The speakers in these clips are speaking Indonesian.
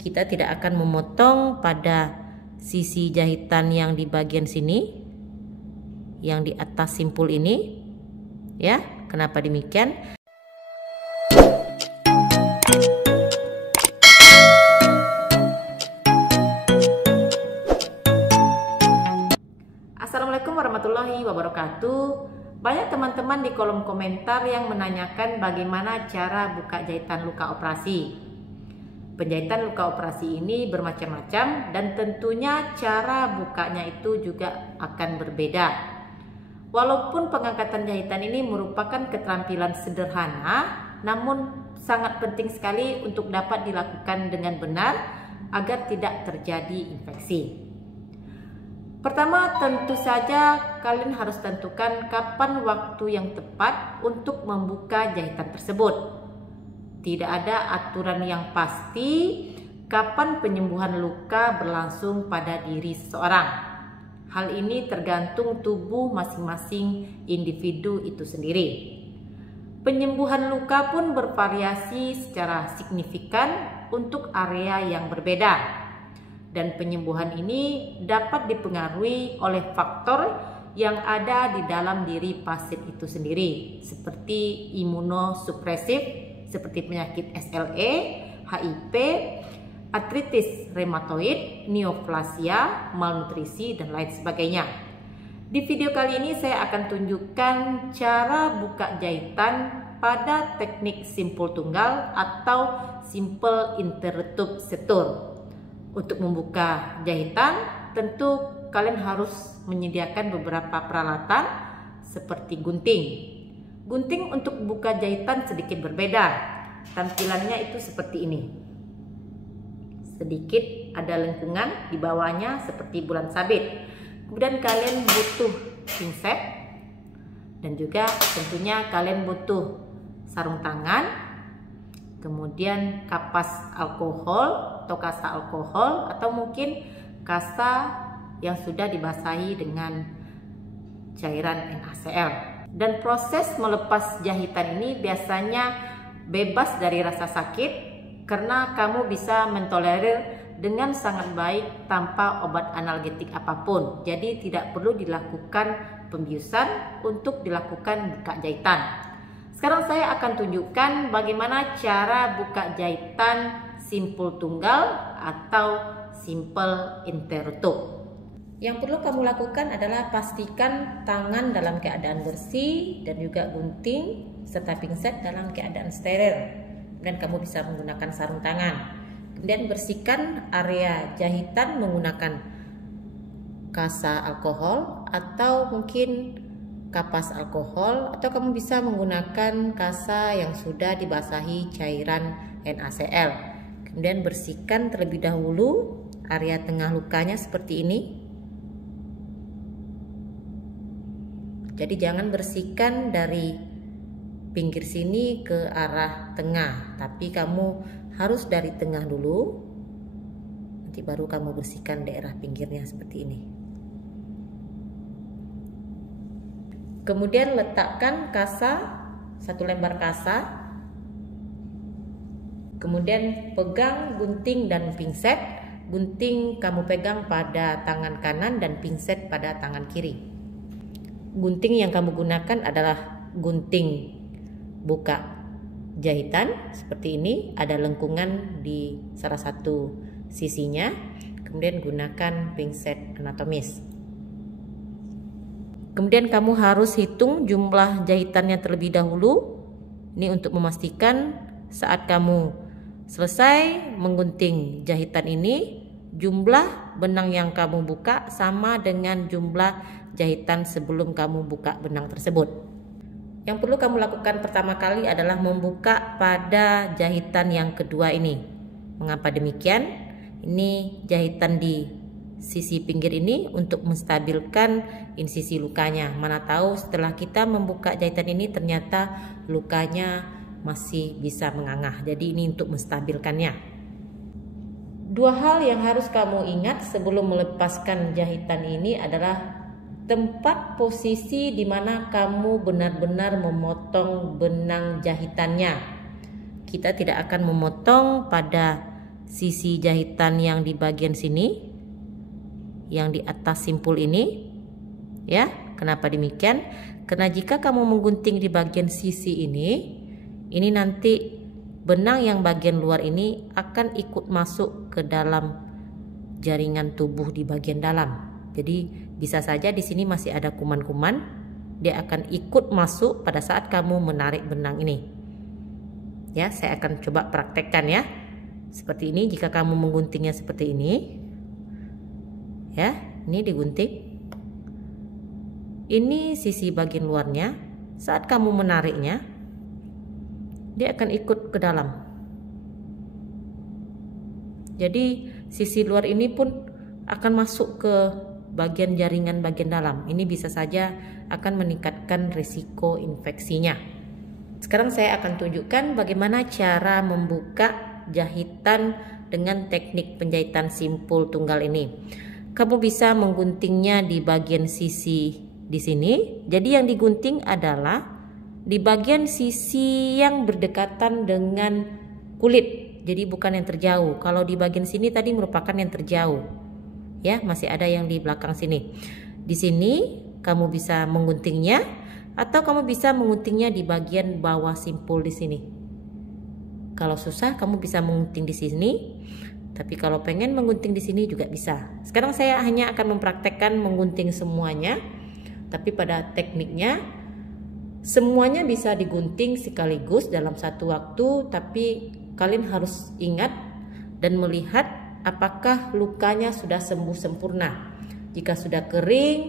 kita tidak akan memotong pada sisi jahitan yang di bagian sini, yang di atas simpul ini, ya. Kenapa demikian? Assalamualaikum warahmatullahi wabarakatuh. Banyak teman-teman di kolom komentar yang menanyakan bagaimana cara buka jahitan luka operasi. Penjahitan luka operasi ini bermacam-macam dan tentunya cara bukanya itu juga akan berbeda. Walaupun pengangkatan jahitan ini merupakan keterampilan sederhana, namun sangat penting sekali untuk dapat dilakukan dengan benar agar tidak terjadi infeksi. Pertama, tentu saja kalian harus tentukan kapan waktu yang tepat untuk membuka jahitan tersebut. Tidak ada aturan yang pasti kapan penyembuhan luka berlangsung pada diri seseorang. Hal ini tergantung tubuh masing-masing individu itu sendiri. Penyembuhan luka pun bervariasi secara signifikan untuk area yang berbeda. Dan penyembuhan ini dapat dipengaruhi oleh faktor yang ada di dalam diri pasien itu sendiri, seperti imunosupresif, seperti penyakit SLE, HIV, artritis rheumatoid, neoplasia, malnutrisi, dan lain sebagainya. Di video kali ini saya akan tunjukkan cara buka jahitan pada teknik simpul tunggal atau simple intertube suture. Untuk membuka jahitan, tentu kalian harus menyediakan beberapa peralatan seperti gunting. Gunting untuk buka jahitan sedikit berbeda. Tampilannya itu seperti ini. Sedikit ada lengkungan di bawahnya seperti bulan sabit. Kemudian kalian butuh pinset dan juga tentunya kalian butuh sarung tangan. Kemudian kapas alkohol atau kasa alkohol atau mungkin kasa yang sudah dibasahi dengan cairan NaCl. Dan proses melepas jahitan ini biasanya bebas dari rasa sakit karena kamu bisa mentolerir dengan sangat baik tanpa obat analgetik apapun. Jadi tidak perlu dilakukan pembiusan untuk dilakukan buka jahitan. Sekarang saya akan tunjukkan bagaimana cara buka jahitan simpul tunggal atau simple intertube. Yang perlu kamu lakukan adalah pastikan tangan dalam keadaan bersih dan juga gunting serta pinset dalam keadaan steril. Dan kamu bisa menggunakan sarung tangan. Kemudian bersihkan area jahitan menggunakan kasa alkohol atau mungkin kapas alkohol, atau kamu bisa menggunakan kasa yang sudah dibasahi cairan NaCl. Kemudian bersihkan terlebih dahulu area tengah lukanya seperti ini. Jadi jangan bersihkan dari pinggir sini ke arah tengah, tapi kamu harus dari tengah dulu. Nanti baru kamu bersihkan daerah pinggirnya seperti ini. Kemudian letakkan kasa, satu lembar kasa. Kemudian pegang gunting dan pinset. Gunting kamu pegang pada tangan kanan dan pinset pada tangan kiri. Gunting yang kamu gunakan adalah gunting buka jahitan seperti ini, ada lengkungan di salah satu sisinya. Kemudian gunakan pinset anatomis. Kemudian kamu harus hitung jumlah jahitannya terlebih dahulu. Ini untuk memastikan saat kamu selesai menggunting jahitan ini, jumlah benang yang kamu buka sama dengan jumlah jahitan sebelum kamu buka benang tersebut. Yang perlu kamu lakukan pertama kali adalah membuka pada jahitan yang kedua ini. Mengapa demikian? Ini jahitan di sisi pinggir ini untuk menstabilkan insisi lukanya. Mana tahu setelah kita membuka jahitan ini ternyata lukanya masih bisa mengangah. Jadi ini untuk menstabilkannya. Dua hal yang harus kamu ingat sebelum melepaskan jahitan ini adalah tempat posisi di mana kamu benar-benar memotong benang jahitannya. Kita tidak akan memotong pada sisi jahitan yang di bagian sini, yang di atas simpul ini. Ya, kenapa demikian? Karena jika kamu menggunting di bagian sisi ini nanti benang yang bagian luar ini akan ikut masuk ke dalam jaringan tubuh di bagian dalam. Jadi bisa saja di sini masih ada kuman-kuman, dia akan ikut masuk pada saat kamu menarik benang ini. Ya, saya akan coba praktekkan ya. Seperti ini jika kamu mengguntingnya seperti ini. Ya, ini digunting. Ini sisi bagian luarnya. Saat kamu menariknya, dia akan ikut ke dalam. Jadi sisi luar ini pun akan masuk ke bagian jaringan bagian dalam. Ini bisa saja akan meningkatkan risiko infeksinya. Sekarang saya akan tunjukkan bagaimana cara membuka jahitan dengan teknik penjahitan simpul tunggal ini. Kamu bisa mengguntingnya di bagian sisi di sini. Jadi yang digunting adalah di bagian sisi yang berdekatan dengan kulit. Jadi bukan yang terjauh. Kalau di bagian sini tadi merupakan yang terjauh. Ya, masih ada yang di belakang sini. Di sini kamu bisa mengguntingnya atau kamu bisa mengguntingnya di bagian bawah simpul di sini. Kalau susah kamu bisa menggunting di sini. Tapi kalau pengen menggunting di sini juga bisa. Sekarang saya hanya akan mempraktekkan menggunting semuanya. Tapi pada tekniknya semuanya bisa digunting sekaligus dalam satu waktu, tapi kalian harus ingat dan melihat apakah lukanya sudah sembuh sempurna. Jika sudah kering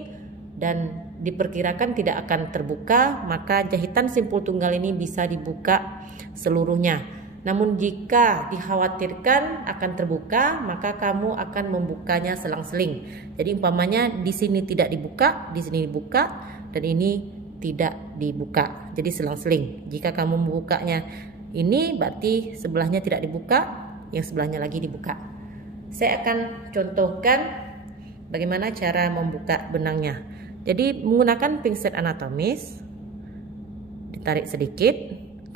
dan diperkirakan tidak akan terbuka, maka jahitan simpul tunggal ini bisa dibuka seluruhnya. Namun jika dikhawatirkan akan terbuka, maka kamu akan membukanya selang-seling. Jadi umpamanya di sini tidak dibuka, di sini dibuka, dan ini tidak dibuka. Jadi selang-seling. Jika kamu membukanya ini berarti sebelahnya tidak dibuka, yang sebelahnya lagi dibuka. Saya akan contohkan bagaimana cara membuka benangnya. Jadi menggunakan pinset anatomis, ditarik sedikit,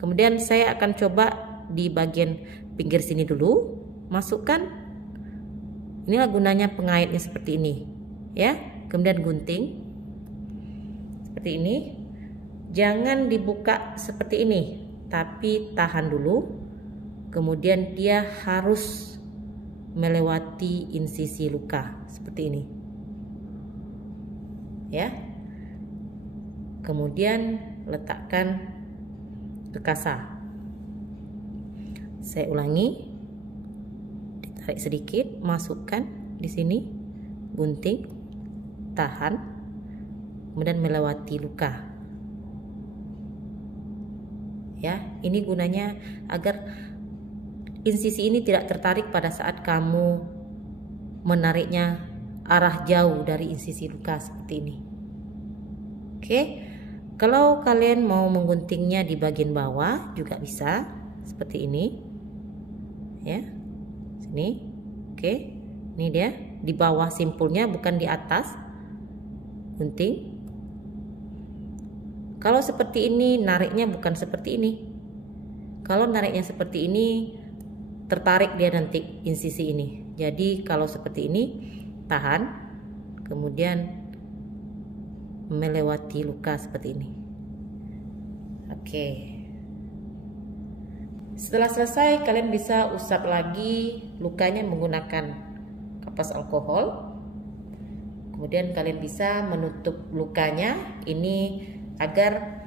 kemudian saya akan coba di bagian pinggir sini dulu, masukkan. Inilah gunanya pengaitnya seperti ini, ya. Kemudian gunting seperti ini. Jangan dibuka seperti ini, tapi tahan dulu. Kemudian dia harus melewati insisi luka seperti ini. Ya. Kemudian letakkan ke kasa. Saya ulangi. Ditarik sedikit, masukkan di sini, gunting, tahan, kemudian melewati luka. Ya, ini gunanya agar insisi ini tidak tertarik pada saat kamu menariknya arah jauh dari insisi luka seperti ini. Oke, kalau kalian mau mengguntingnya di bagian bawah juga bisa seperti ini, ya, sini. Oke, ini dia di bawah simpulnya, bukan di atas. Gunting. Kalau seperti ini nariknya bukan seperti ini. Kalau nariknya seperti ini tertarik dia nanti insisi ini. Jadi kalau seperti ini tahan, kemudian melewati luka seperti ini. Oke. Setelah selesai kalian bisa usap lagi lukanya menggunakan kapas alkohol. Kemudian kalian bisa menutup lukanya ini agar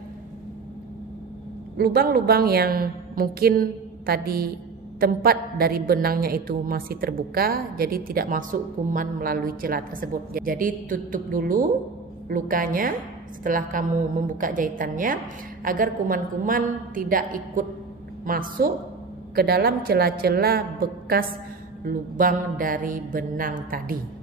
lubang-lubang yang mungkin tadi tempat dari benangnya itu masih terbuka, jadi tidak masuk kuman melalui celah tersebut. Jadi tutup dulu lukanya setelah kamu membuka jahitannya agar kuman-kuman tidak ikut masuk ke dalam celah-celah bekas lubang dari benang tadi.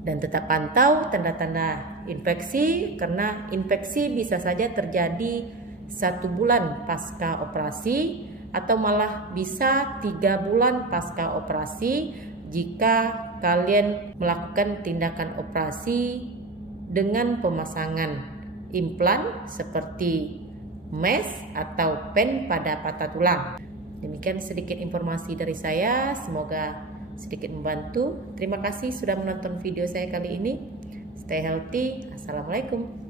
Dan tetap pantau tanda-tanda infeksi, karena infeksi bisa saja terjadi 1 bulan pasca operasi atau malah bisa 3 bulan pasca operasi jika kalian melakukan tindakan operasi dengan pemasangan implan seperti mesh atau pen pada patah tulang. Demikian sedikit informasi dari saya, semoga sedikit membantu. Terima kasih sudah menonton video saya kali ini. Stay healthy. Assalamualaikum.